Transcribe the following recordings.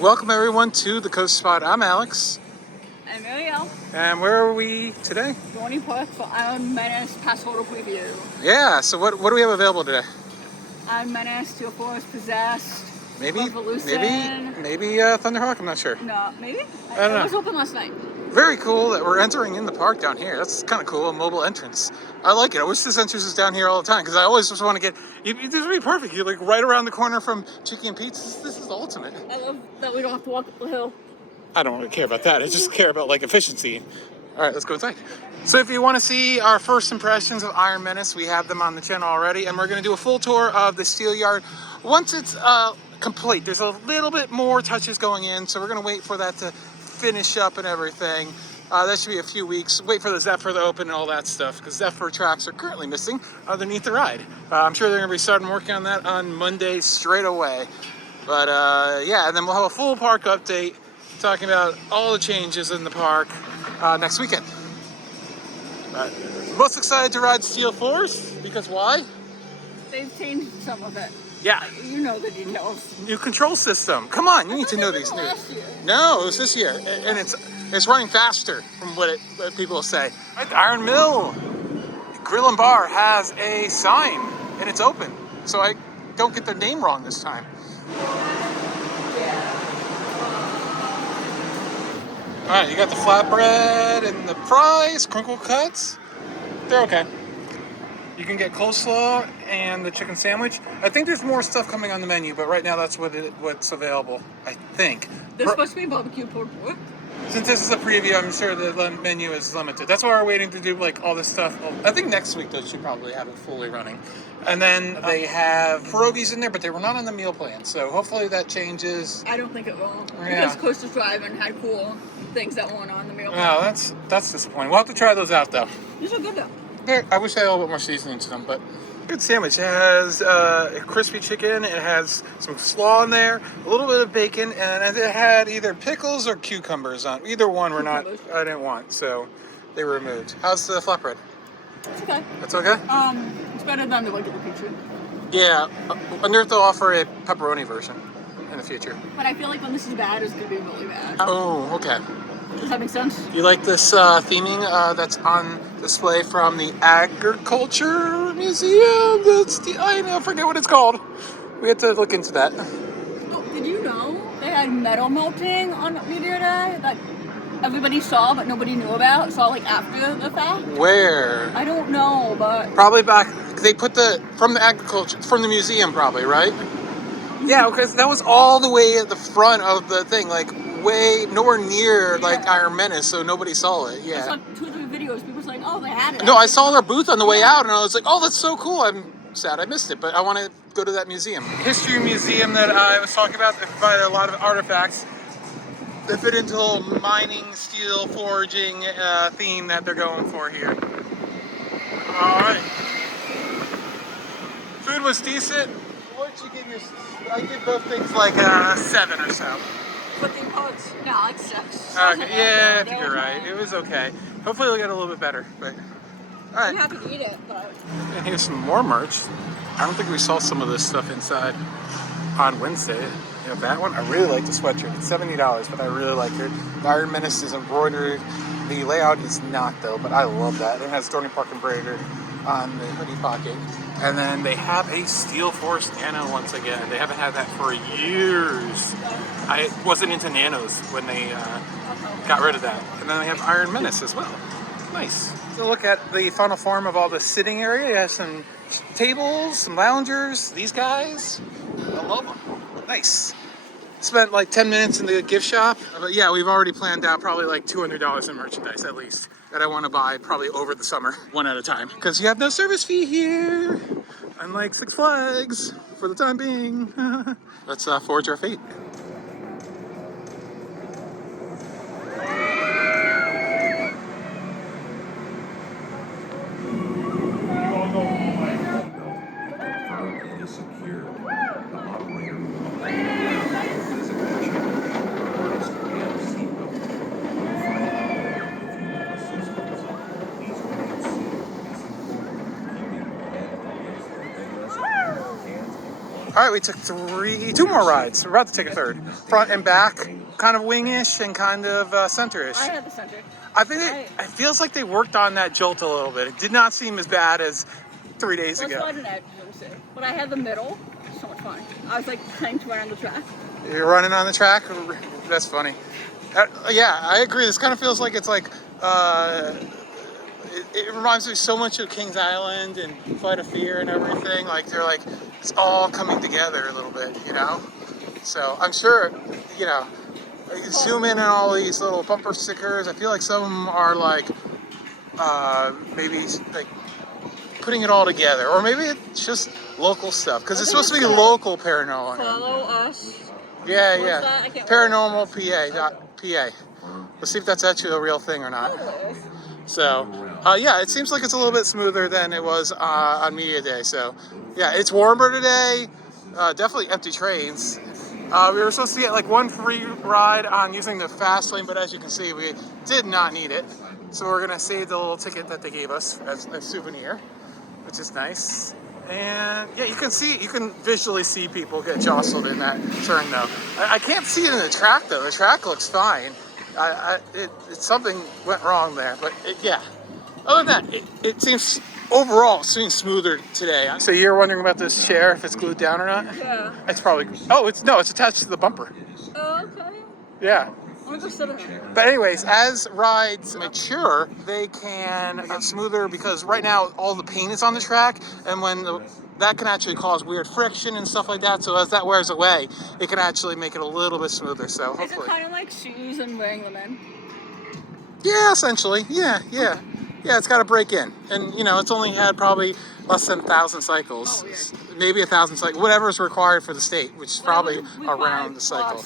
Welcome everyone to the Coast Spot. I'm Alex. I'm Ariel. And where are we today? Dorney Park for Iron Menace pass holder preview. Yeah, so what do we have available today? Iron Menace, Steel Force, Possessed, Maybe Revolution. Thunderhawk, I'm not sure. No, maybe? I don't know. It was open last night. Very cool that we're entering in the park down here. That's kind of cool, a mobile entrance. I like it. I wish this entrance was down here all the time because I always just want to get, this would be perfect. You're like right around the corner from Chicky and Pete's. This is the ultimate. I love that we don't have to walk up the hill. I don't really care about that. I just care about like efficiency. All right, let's go inside. So if you want to see our first impressions of Iron Menace, we have them on the channel already, and we're going to do a full tour of the steel yard once it's complete. There's a little bit more touches going in, so we're going to wait for that to finish up and everything. That should be a few weeks. Wait for the Zephyr to open and all that stuff, because Zephyr tracks are currently missing underneath the ride. I'm sure they're going to be starting working on that on Monday straight away. But yeah, and then we'll have a full park update talking about all the changes in the park next weekend. But most excited to ride Steel Force, because why? They've changed some of it. Yeah. You know the details. New control system. Come on, you need to know these new. No, it was this year, and it's running faster from what people say. Right, the Iron Mill Grill and Bar has a sign, and it's open, so I don't get their name wrong this time. All right, you got the flatbread and the fries, crinkle cuts. They're okay. You can get coleslaw and the chicken sandwich. I think there's more stuff coming on the menu, but right now that's what's available, I think. There's supposed to be barbecue pulled pork. Since this is a preview, I'm sure the menu is limited. That's why we're waiting to do like all this stuff. I think next week they should probably have it fully running. And then they have pierogies in there, but they were not on the meal plan. So hopefully that changes. I don't think it will. Yeah. Because Coast Driving had cool things that weren't on the meal plan. No, that's disappointing. We'll have to try those out though. These are good though. I wish I had a little bit more seasoning to them, but good sandwich. It has crispy chicken, it has some slaw in there, a little bit of bacon, and it had either pickles or cucumbers on. Either one I didn't want, so they were removed. How's the flatbread? It's okay. That's okay? It's better than the regular pizza. Yeah, I wonder if they'll offer a pepperoni version in the future. But I feel like when this is bad, it's going to be really bad. Oh, okay. Does that make sense? You like this theming that's on display from the Agriculture Museum? I forget what it's called. We had to look into that. Oh, did you know they had metal melting on Meteor Day that everybody saw but nobody knew about? Saw like after the fact? Where? I don't know, but Probably back. They put from the museum, probably, right? Yeah, because that was all the way at the front of the thing, like way nowhere near like Iron Menace, so nobody saw it. Yeah. I saw 2 or 3 videos. People were like, "Oh, they had it." No, I saw their booth on the way out, and I was like, "Oh, that's so cool." I'm sad I missed it, but I want to go to that museum. History museum that I was talking about. They provided a lot of artifacts that fit into the whole mining, steel, forging theme that they're going for here. All right. Food was decent. What'd you give your? I give both things like a 7 or so. 15 parts. No, like 6. Okay, yeah, I think you're right. It was okay. Hopefully it'll get a little bit better, but all right. I'm happy to eat it, but And here's some more merch. I don't think we saw some of this stuff inside on Wednesday. You know, that one, I really like the sweatshirt. It's $70, but I really like it. The Iron Menace is embroidered. The layout is not though, but I love that. It has Dorney Park embroidered on the hoodie pocket. And then they have a Steel Force Nano once again. They haven't had that for years. I wasn't into Nanos when they got rid of that. And then they have Iron Menace as well. Nice. So look at the final form of all the sitting area. You have some tables, some loungers. These guys, I love them. Nice. Spent like 10 minutes in the gift shop. But yeah, we've already planned out probably like $200 in merchandise at least that I want to buy probably over the summer, one at a time. Because you have no service fee here, unlike Six Flags, for the time being. Let's forge our fate. All right, we took two more rides. We're about to take a third. Front and back, kind of wingish and kind of center-ish. I had the center. I think it feels like they worked on that jolt a little bit. It did not seem as bad as 3 days ago. Let's ride an edge, but I had the middle. So much fun. I was like trying to run on the track. You're running on the track? That's funny. Yeah, I agree. This kind of feels like it's like, it reminds me so much of Kings Island and Flight of Fear and everything. Like they're like, it's all coming together a little bit, you know? So I'm sure, you know, you zoom in on all these little bumper stickers. I feel like some of them are like, maybe like putting it all together. Or maybe it's just local stuff. Because it's supposed to be local paranormal. Follow us. Yeah, What's yeah. that? I can't Paranormal PA. Let's see if that's actually a real thing or not. So, yeah, it seems like it's a little bit smoother than it was on Media Day. So, yeah, it's warmer today. Definitely empty trains. We were supposed to get like one free ride on using the fast lane, but as you can see, we did not need it. So we're gonna save the little ticket that they gave us as a souvenir, which is nice. And yeah, you can visually see people get jostled in that turn though. I can't see it in the track though. The track looks fine. Something went wrong there, but yeah. Other than that, it seems overall smoother today. So you're wondering about this chair, if it's glued down or not? Yeah. It's probably, it's attached to the bumper. Oh, okay. Yeah. I'm gonna go sit in here. But anyways, as rides mature, they can get smoother because right now all the paint is on the track, and that can actually cause weird friction and stuff like that. So as that wears away, it can actually make it a little bit smoother. So hopefully. Is it kind of like shoes and wearing them in? Yeah, essentially. Yeah. It's got to break in, and you know, it's only had probably less than 1,000 cycles, maybe 1,000 cycles, whatever is required for the state, which is probably around the cycle.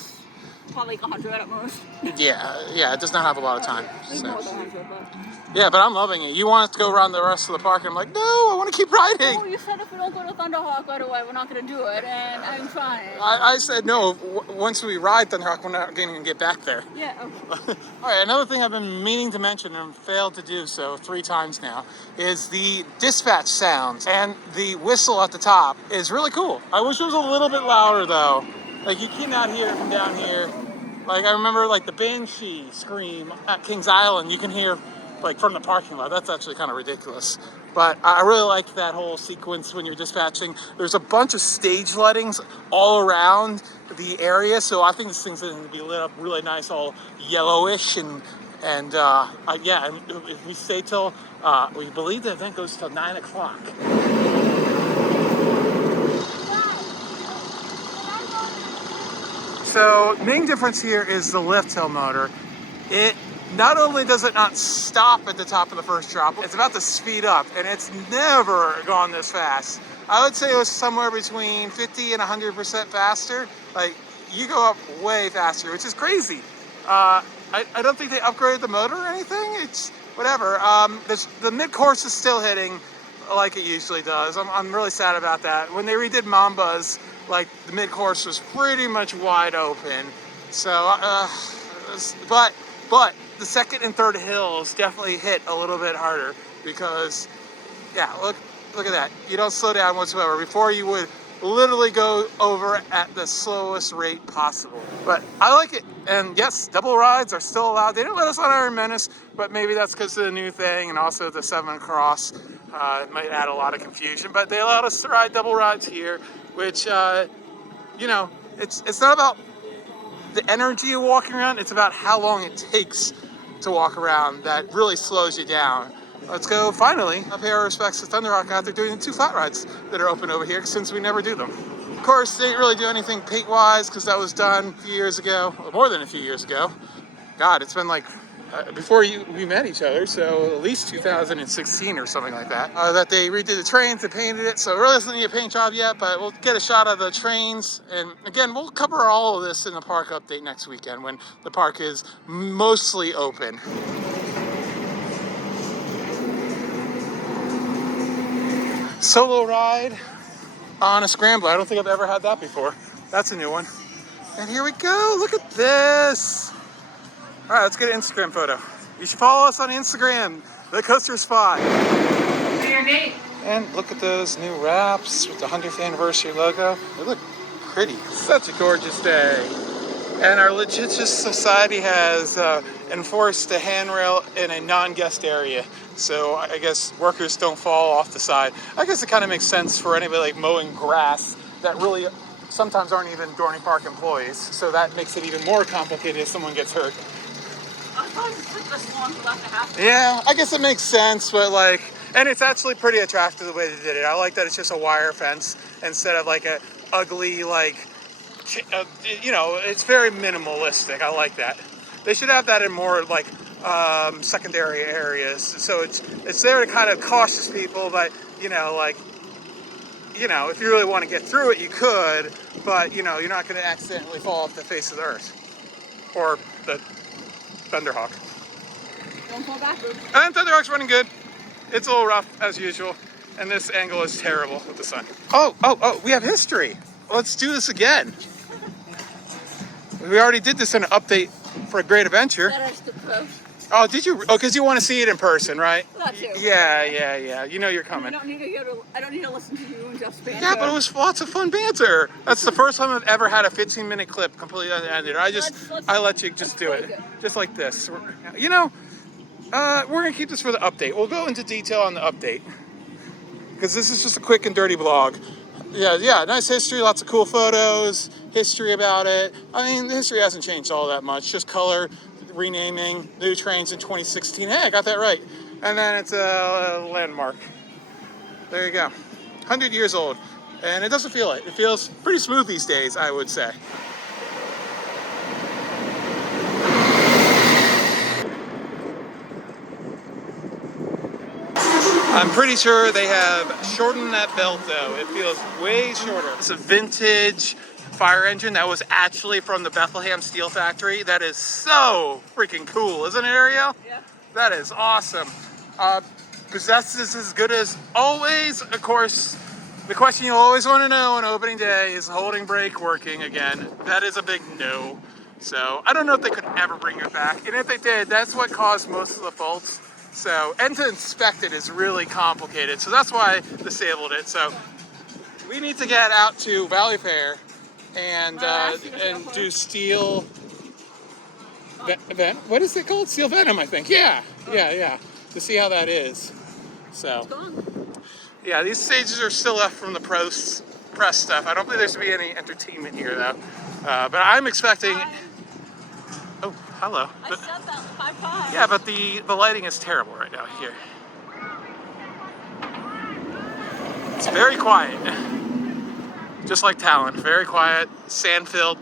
Probably like 100 at most. Yeah, it does not have a lot of time. More than 100, but... Yeah, but I'm loving it. You want us to go around the rest of the park, and I'm like, no, I want to keep riding. Oh, you said if we don't go to Thunderhawk right away, we're not going to do it, and I'm trying. I said no, once we ride Thunderhawk, we're not going to get back there. Yeah, okay. All right, another thing I've been meaning to mention and failed to do so 3 times now is the dispatch sounds, and the whistle at the top is really cool. I wish it was a little bit louder though. Like you cannot hear it from down here. Like I remember like the Banshee scream at Kings Island, you can hear like from the parking lot. That's actually kind of ridiculous. But I really like that whole sequence when you're dispatching. There's a bunch of stage lightings all around the area, so I think this thing's going to be lit up really nice, all yellowish, and if we stay till we believe the event goes till 9 o'clock. So main difference here is the lift hill motor. It not only does it not stop at the top of the first drop, it's about to speed up, and it's never gone this fast. I would say it was somewhere between 50 and 100% faster. Like you go up way faster, which is crazy. I don't think they upgraded the motor or anything. It's whatever. The mid-course is still hitting like it usually does. I'm really sad about that. When they redid Mamba's, like the mid-course was pretty much wide open. So, but the second and third hills definitely hit a little bit harder because, yeah, look at that. You don't slow down whatsoever. Before you would literally go over at the slowest rate possible. But I like it. And yes, double rides are still allowed. They didn't let us on Iron Menace, but maybe that's because of the new thing, and also the 7 Cross might add a lot of confusion. But they allowed us to ride double rides here, which, you know, it's not about the energy of walking around, it's about how long it takes to walk around that really slows you down. Let's go finally pay our respects to Thunderhawk after doing the 2 flat rides that are open over here since we never do them. Of course, they didn't really do anything paint-wise because that was done a few years ago, or more than a few years ago. God, it's been like before we met each other, so at least 2016 or something like that, that they redid the trains and painted it. So it really doesn't need a paint job yet, but we'll get a shot of the trains. And again, we'll cover all of this in the park update next weekend when the park is mostly open. Solo ride on a scrambler. I don't think I've ever had that before. That's a new one. And here we go. Look at this. All right, let's get an Instagram photo. You should follow us on Instagram, The Coaster Spot. What's your name? And look at those new wraps with the 100th anniversary logo. They look pretty. Such a gorgeous day. And our litigious society has enforced a handrail in a non-guest area. So I guess workers don't fall off the side. I guess it kind of makes sense for anybody like mowing grass that really sometimes aren't even Dorney Park employees. So that makes it even more complicated if someone gets hurt. I thought it took this long for that to happen. Yeah, I guess it makes sense, but like, and it's actually pretty attractive the way they did it. I like that it's just a wire fence instead of like a ugly, like, you know, it's very minimalistic. I like that. They should have that in more like secondary areas. So it's there to kind of cautious people, but you know, like, you know, if you really want to get through it, you could, but you know, you're not going to accidentally fall off the face of the earth or the Thunderhawk. Don't fall backwards. And Thunderhawk's running good. It's a little rough as usual, and this angle is terrible with the sun. Oh, we have history. Let's do this again. We already did this in an update for a great adventure. That is the post. Oh, did you? Oh, because you want to see it in person, right? Not you. Yeah. You know you're coming. I don't need to listen to you and just banter. Yeah, but it was lots of fun banter. That's the first time I've ever had a 15-minute clip completely unedited. I let you just do it. Just like this. You know, we're going to keep this for the update. We'll go into detail on the update. Because this is just a quick and dirty vlog. Yeah, nice history, lots of cool photos, history about it. I mean, the history hasn't changed all that much. Just color, renaming, new trains in 2016. Hey, I got that right. And then it's a landmark. There you go. 100 years old. And it doesn't feel it. It feels pretty smooth these days, I would say. I'm pretty sure they have shortened that belt though. It feels way shorter. It's a vintage fire engine that was actually from the Bethlehem Steel Factory. That is so freaking cool, isn't it, Ariel? Yeah. That is awesome. Possossed is as good as always. Of course, the question you always want to know on opening day is holding brake working again. That is a big no. So I don't know if they could ever bring it back. And if they did, that's what caused most of the faults. So, and to inspect it is really complicated. So that's why I disabled it. So we need to get out to Valley Fair and do steel, what is it called? Steel Venom, I think. Yeah. To see how that is. So, yeah, these stages are still left from the press stuff. I don't think there's to be any entertainment here though. But I'm expecting, oh, hello. I said that 5 times. Yeah, but the lighting is terrible right now here. It's very quiet. Just like Talon, very quiet, sand-filled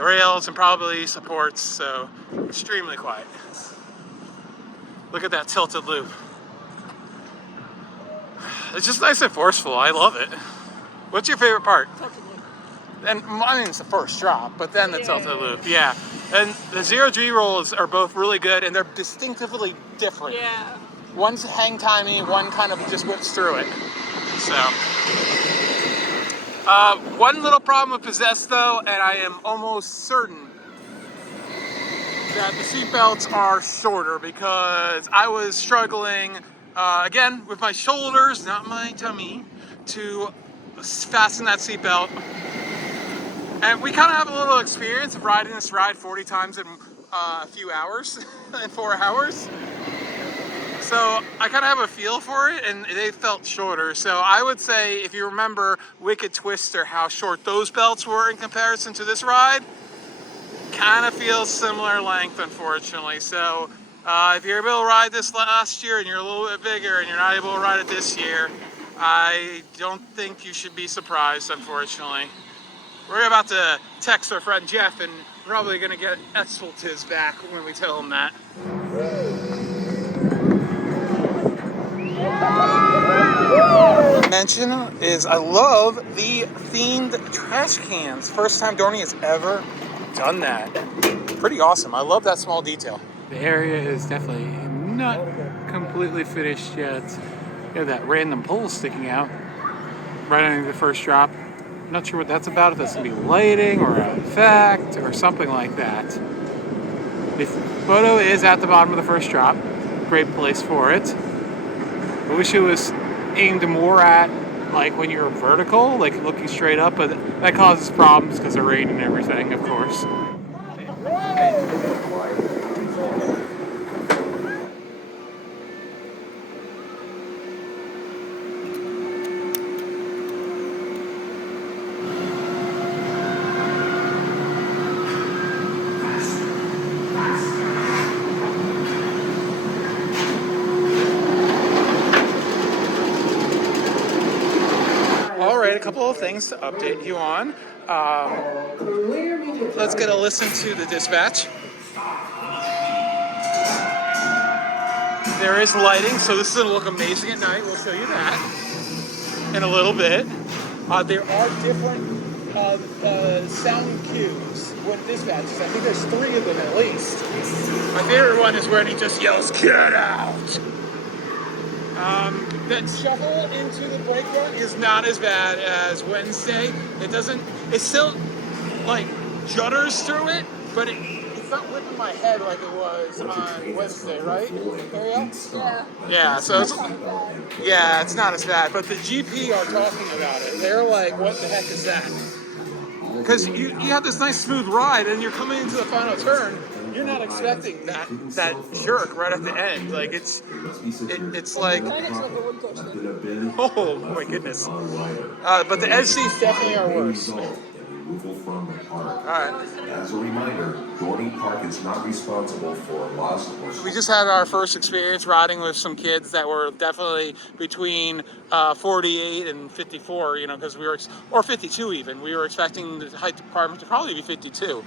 rails and probably supports, so extremely quiet. Look at that tilted loop. It's just nice and forceful. I love it. What's your favorite part? And I mean, it's the first drop, but then the tilted loop, yeah. And the 0G rolls are both really good, and they're distinctively different. Yeah. One's hang timey, one kind of just whips through it. So, one little problem with Possossed though, and I am almost certain that the seat belts are shorter because I was struggling, again, with my shoulders, not my tummy, to fasten that seat belt. And we kind of have a little experience of riding this ride 40 times in a few hours, in 4 hours. So I kind of have a feel for it, and they felt shorter. So I would say, if you remember Wicked Twister, how short those belts were in comparison to this ride, kind of feels similar length, unfortunately. So if you're able to ride this last year and you're a little bit bigger and you're not able to ride it this year, I don't think you should be surprised, unfortunately. We're about to text our friend Jeff and probably gonna get expletives back when we tell him that. Mention is I love the themed trash cans. First time Dorney has ever done that. Pretty awesome. I love that small detail. The area is definitely not completely finished yet. You have that random pole sticking out right under the first drop. I'm not sure what that's about, if that's going to be lighting or an effect or something like that. The photo is at the bottom of the first drop. Great place for it. I wish it was aimed more at like when you're vertical, like looking straight up, but that causes problems because of rain and everything, of course. All right, a couple of things to update you on. Let's get a listen to the dispatch. There is lighting, so this is going to look amazing at night. We'll show you that in a little bit. There are different sound cues when dispatches. I think there's 3 of them at least. My favorite one is when he just yells, "Get out!" That shuffle into the brake run is not as bad as Wednesday. It still like judders through it, but it's not whipping my head like it was on Wednesday, right, Ariel? Yeah. Yeah, so it's not as bad. But the GP are talking about it. They're like, what the heck is that? Because you have this nice smooth ride and you're coming into the final turn. You're not expecting that jerk right at the end. Like it's like, oh my goodness. But the edge seats definitely are worse. Alright. As a reminder, Dorney Park is not responsible for loss or... We just had our first experience riding with some kids that were definitely between 48 and 54, because or 52 even. We were expecting the height department to probably be 52.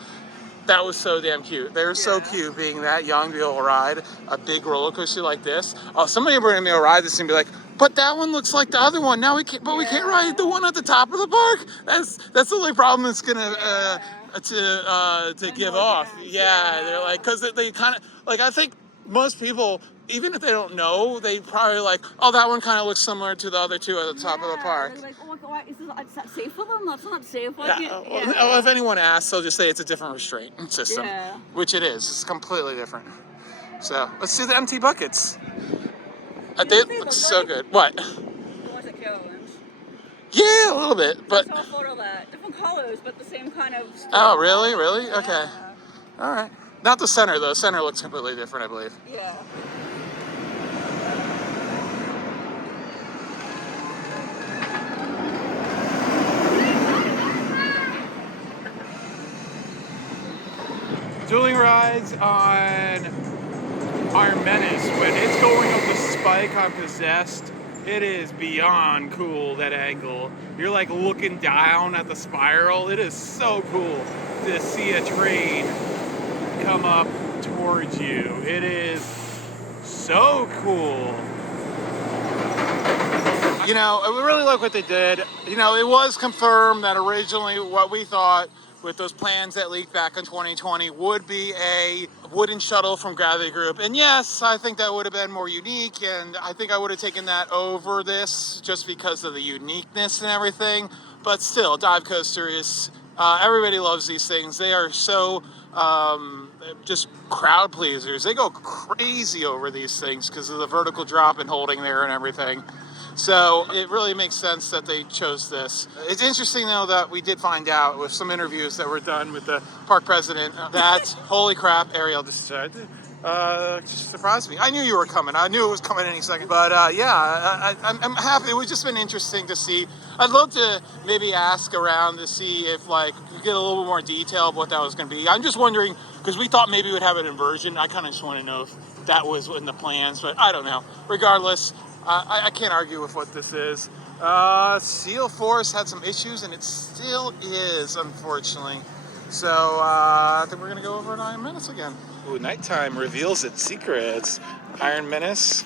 That was so damn cute. They were so cute being that young to be able to ride a big roller coaster like this. Somebody will bring me a ride this and be like, but that one looks like the other one. Now we can't, but we can't ride the one at the top of the park. That's the only problem it's gonna to give off. Yeah, they're like, because they kind of like, I think most people, even if they don't know, they probably like, oh, that one kind of looks similar to the other two at the top of the park. They're like, oh my God, is that safe for them? That's not safe. Well, if anyone asks, they'll just say it's a different restraint system, which it is. It's completely different. So let's see the empty buckets. They look so good. What? Yeah, a little bit, but. I saw a photo of that. Different colors, but the same kind of. Oh, really? Really? Okay. All right. Not the center though. Center looks completely different, I believe. Yeah. Dueling rides on Iron Menace, when it's going up the spike on Possossed, it is beyond cool, that angle. You're like looking down at the spiral. It is so cool to see a train come up towards you. It is so cool. I really like what they did. It was confirmed that originally what we thought with those plans that leaked back in 2020 would be a wooden shuttle from Gravity Group. And yes, I think that would have been more unique, and I think I would have taken that over this just because of the uniqueness and everything. But still, dive coaster is, everybody loves these things. They are so just crowd pleasers. They go crazy over these things because of the vertical drop and holding there and everything. So it really makes sense that they chose this. It's interesting, though, that we did find out with some interviews that were done with the park president that, holy crap, Ariel just surprised me. I knew you were coming. I knew it was coming any second. But I'm happy. It was just been interesting to see. I'd love to maybe ask around to see if you get a little bit more detail of what that was going to be. I'm just wondering, because we thought maybe we'd have an inversion. I kind of just want to know if that was in the plans, but I don't know. Regardless, I can't argue with what this is. Seal Force had some issues, and it still is, unfortunately. So I think we're going to go over an Iron Menace again. Ooh, nighttime reveals its secrets. Iron Menace,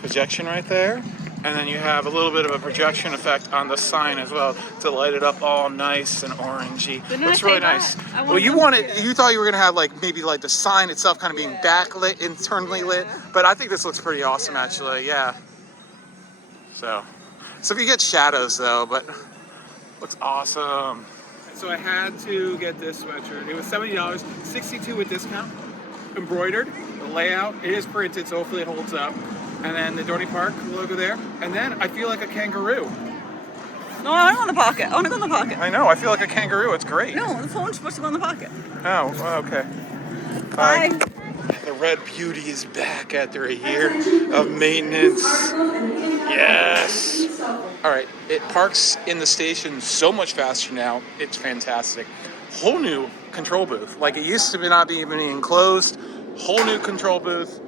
projection right there. And then you have a little bit of a projection effect on the sign as well to light it up all nice and orangey. Looks really nice. Well, you thought you were gonna have maybe the sign itself kind of being backlit, internally lit, but I think this looks pretty awesome actually. Yeah. So if you get shadows though, but looks awesome. So I had to get this sweatshirt. It was $70, $62 with discount. Embroidered. The layout, it is printed, so hopefully it holds up. And then the Dorney Park logo there. And then I feel like a kangaroo. No, I don't want the pocket. I want to go in the pocket. I know. I feel like a kangaroo. It's great. No, the phone's supposed to go in the pocket. Oh, well, okay. Bye. The Red Beauty is back after a year of maintenance. Yes. All right. It parks in the station so much faster now. It's fantastic. Whole new control booth. Like, it used to not be even enclosed. Whole new control booth.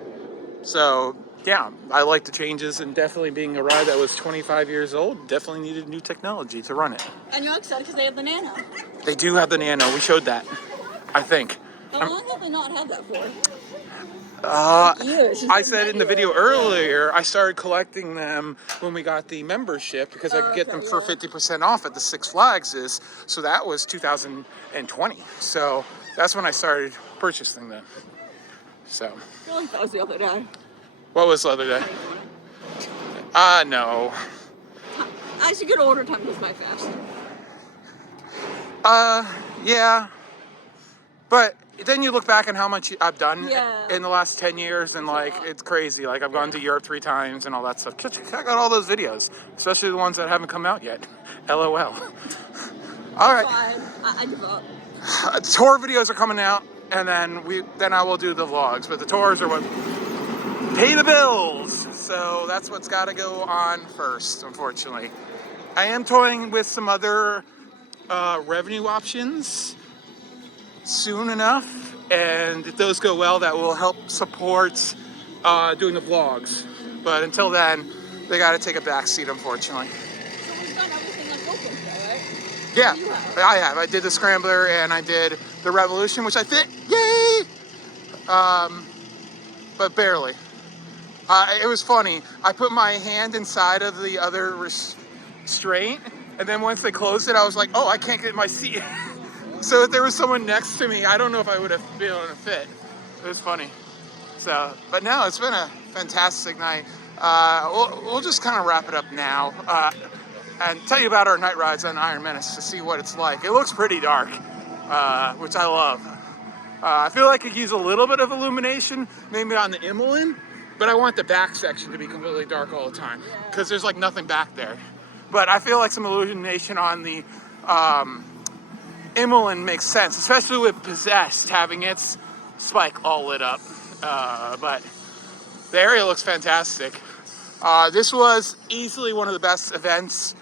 So, yeah, I like the changes, and definitely being a ride that was 25 years old, definitely needed new technology to run it. And you're excited because they have the Nano. They do have the Nano. We showed that, I think. How long have they not had that for? Years. I said in the video earlier, I started collecting them when we got the membership because I could get them for 50% off at the Six Flags. So that was 2020. So that's when I started purchasing them. So. I feel like that was the other day. What was the other day? No. As you get older, time goes by fast. Yeah. But then you look back on how much I've done in the last 10 years, and like, it's crazy. Like, I've gone to Europe 3 times and all that stuff. Check out all those videos, especially the ones that haven't come out yet. LOL. All right. Fine. I give up. Tour videos are coming out, and then I will do the vlogs. But the tours are what pay the bills. So that's what's got to go on first, unfortunately. I am toying with some other revenue options soon enough, and if those go well, that will help support doing the vlogs. But until then, they got to take a back seat, unfortunately. So we've done everything on open today, right? Yeah, I have. I did the Scrambler and I did the Revolution, which I think, yay! But barely. It was funny. I put my hand inside of the other restraint, and then once they closed it, I was like, oh, I can't get my seat. So if there was someone next to me, I don't know if I would have been able to fit. It was funny. So, but no, it's been a fantastic night. We'll just kind of wrap it up now and tell you about our night rides on Iron Menace to see what it's like. It looks pretty dark, which I love. I feel like I could use a little bit of illumination, maybe on the Imolen, but I want the back section to be completely dark all the time because there's like nothing back there. But I feel like some illumination on the Imolen makes sense, especially with Possessed having its spike all lit up. But the area looks fantastic. This was easily one of the best events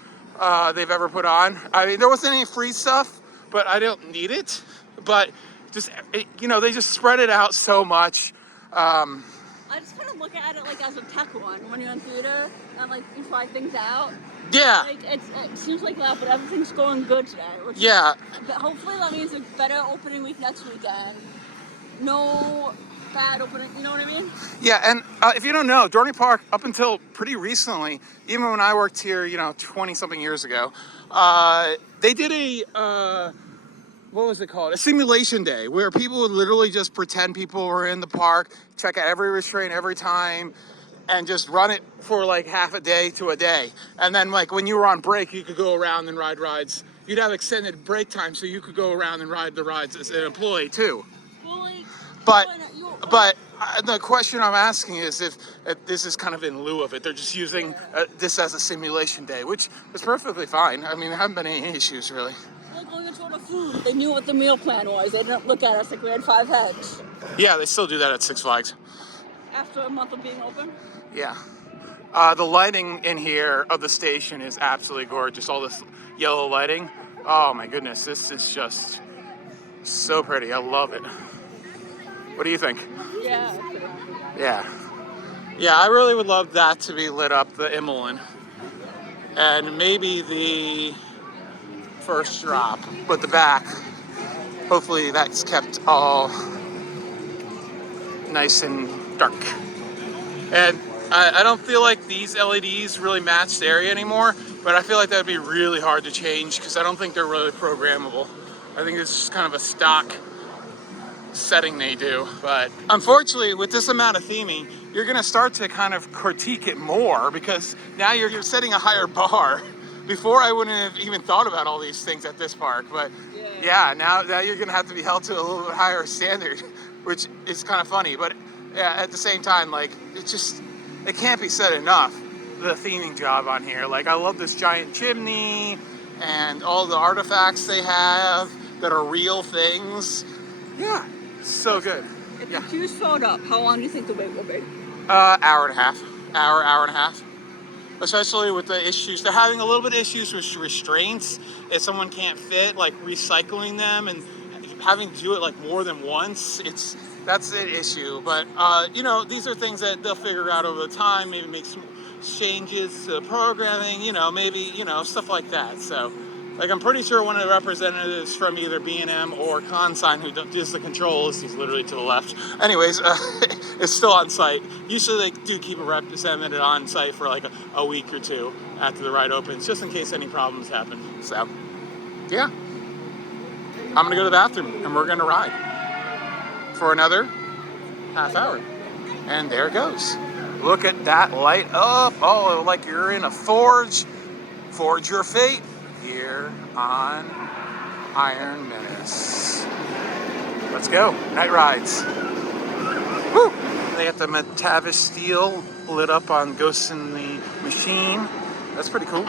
they've ever put on. I mean, there wasn't any free stuff, but I don't need it. But just, they just spread it out so much. I just kind of look at it like as a tech one when you're in theater and like you try things out. Yeah. Like it seems like that, but everything's going good today. Yeah. But hopefully that means a better opening week next weekend. No bad opening, you know what I mean? Yeah, and if you don't know, Dorney Park, up until pretty recently, even when I worked here, 20-something years ago, they did a, what was it called? A simulation day, where people would literally just pretend people were in the park, check out every restraint every time, and just run it for like half a day to a day. And then like when you were on break, you could go around and ride rides. You'd have extended break time, so you could go around and ride the rides as an employee too. But the question I'm asking is if this is kind of in lieu of it. They're just using this as a simulation day, which is perfectly fine. I mean, there haven't been any issues really. Like going into the food, they knew what the meal plan was. They didn't look at us like we had 5 heads. Yeah, they still do that at Six Flags. After a month of being open? Yeah. The lighting in here of the station is absolutely gorgeous. All this yellow lighting. Oh my goodness, this is just so pretty. I love it. What do you think? Yeah. Yeah, I really would love that to be lit up, the Imolen. And maybe the first drop, but the back, hopefully that's kept all nice and dark. And I don't feel like these LEDs really match the area anymore, but I feel like that would be really hard to change because I don't think they're really programmable. I think it's just kind of a stock setting they do. But unfortunately, with this amount of theming, you're going to start to kind of critique it more because now you're setting a higher bar. Before, I wouldn't have even thought about all these things at this park, but yeah, now you're going to have to be held to a little bit higher standard, which is kind of funny. But yeah, at the same time, like, it can't be said enough. the theming job on here. Like, I love this giant chimney and all the artifacts they have that are real things. Yeah, so good. If Yeah. the queue's filled up, how long do you think the wait will be? Hour and a half. Hour and a half. Especially with the issues. They're having a little bit of issues with restraints. If someone can't fit, like recycling them and having to do it like more than once, that's an issue. But you know, these are things that they'll figure out over time, maybe make some changes to programming, you know, maybe, you know, stuff like that. So, like, I'm pretty sure one of the representatives from either B&M or Consign, who does the controls, he's literally to the left, anyways, is still on site. Usually they do keep a representative on site for like a week or two after the ride opens, just in case any problems happen. So, yeah. I'm gonna go to the bathroom and we're gonna ride for another half hour. And there it goes. Look at that light up. Oh, like you're in a forge. Forge your fate here on Iron Menace. Let's go. Night rides. Woo! They got the Metavis steel lit up on Ghosts in the Machine. That's pretty cool.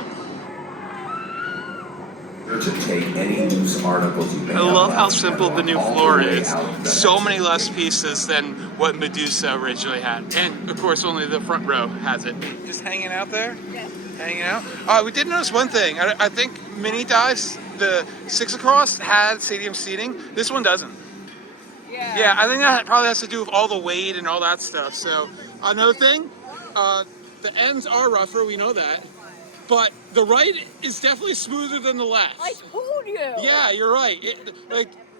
To take any loose articles you may I have love how left simple the new all floor the way is. out of the So many less pieces than what Medusa originally had. And of course, only the front row has it. Just hanging out there? Yeah. Hanging out. We did notice one thing. I think mini dives, the 6 across, had stadium seating. This one doesn't. Yeah. Yeah, I think that probably has to do with all the weight and all that stuff. So, another thing, the ends are rougher, we know that. But the right is definitely smoother than the left. I told you. Yeah, you're right.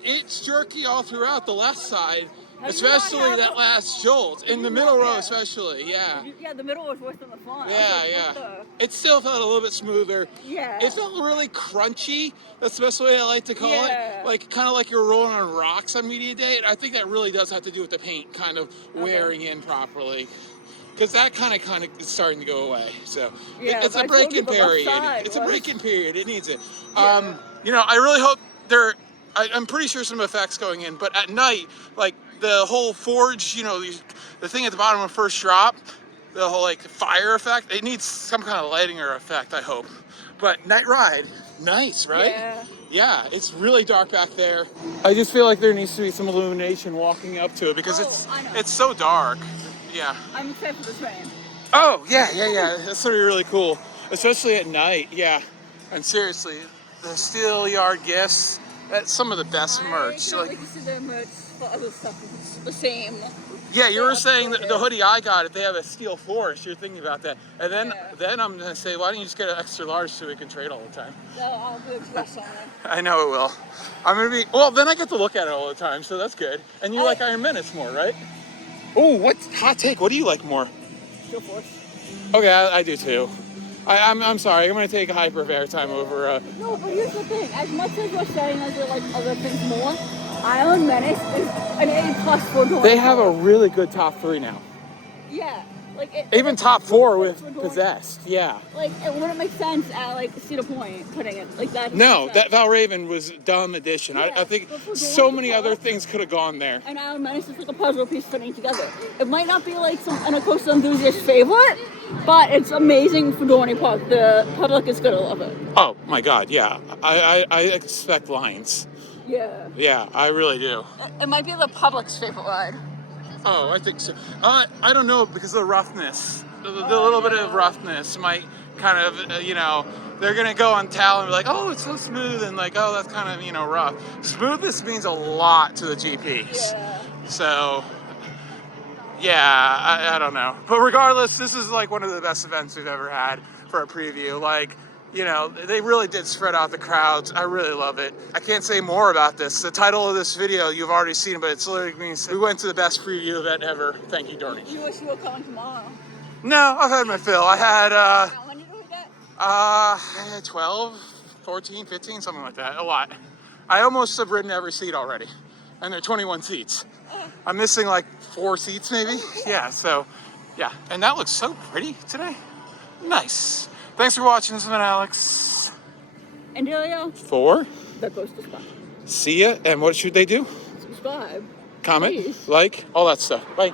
It's jerky all throughout the left side, especially that last jolt. In the middle row, especially. Yeah. Yeah, the middle was worse than the front. Yeah, yeah. It still felt a little bit smoother. Yeah. It felt really crunchy. That's the best way I like to call Yeah. it. Like, kind of like you're rolling on rocks on media day. And I think that really does have to do with the paint kind of wearing in properly. Because that kind of is starting to go away. So Yeah, it's but a I told you break-in the left period. side It's a was- break-in period. It needs it. Yeah. You know, I really hope I'm pretty sure some effects going in, but at night, like the whole forge, you know, the thing at the bottom of first drop, the whole like fire effect, it needs some kind of lighting or effect, I hope. But night ride, nice, right? Yeah. Yeah, it's really dark back there. I just feel like there needs to be some illumination walking up to it because I know. it's so dark. Yeah. I'm excited for the train. Oh, yeah. That's gonna be really cool, especially at night. Yeah. And seriously, the Steel Yard gifts, that's some of the best merch. I like to see their merch for other stuff. It's the same. Yeah, you were Yeah, saying that the yeah. hoodie I got, if they have a steel forest, you're thinking about that. And then Yeah. then I'm gonna say, why don't you just get an extra large so we can trade all the time? So I'll do a dress on it. I know it will. I'm gonna be, well, then I get to look at it all the time, so that's good. And you like Iron Menace more, right? Oh, what's hot take? What do you like more? Steel Force. Okay, I do too. I'm sorry, I'm gonna take Hyperfair time over. No, but here's the thing. As much as we're saying that they like other things more, Iron Menace is an A+ for Dorney. They have a really good top 3 now. Yeah. Like Even top 4 with for Dorney. Possessed. Yeah. Like it wouldn't make sense at like Cedar Point putting it like that. No, that Valraven was a dumb addition. I Yeah, think but for so Dorney many Park- other things could have gone there. And Iron Menace is like a puzzle piece fitting together. It might not be like some Anacosta enthusiast favorite, but it's amazing for Dorney Park. The public is gonna love it. Oh my God, yeah. I expect lines. Yeah. Yeah, I really do. It might be the public's favorite ride. Oh, I think so. I don't know, because of the roughness. The little bit of roughness might kind of, you know, they're going to go on towel and be like, oh, it's so smooth, and like, oh, that's kind of, you know, rough. Smoothness means a lot to the GPs. Yeah. So, yeah, I don't know. But regardless, this is like one of the best events we've ever had for a preview. Like, you know, they really did spread out the crowds. I really love it. I can't say more about this. The title of this video, you've already seen, but it's literally means we went to the best preview event ever. Thank you, Dorney. You wish you were coming tomorrow. No, I've had my fill. I had, How many did we get? I had 12, 14, 15, something like that. A lot. I almost have ridden every seat already. And there are 21 seats. I'm missing like 4 seats maybe. Yeah, so, yeah. And that looks so pretty today. Nice. Thanks for watching. This has been Alex. And Delio, For that goes to Scott. see ya. And what should they do? Subscribe. Comment, Please. like, all that stuff. Bye.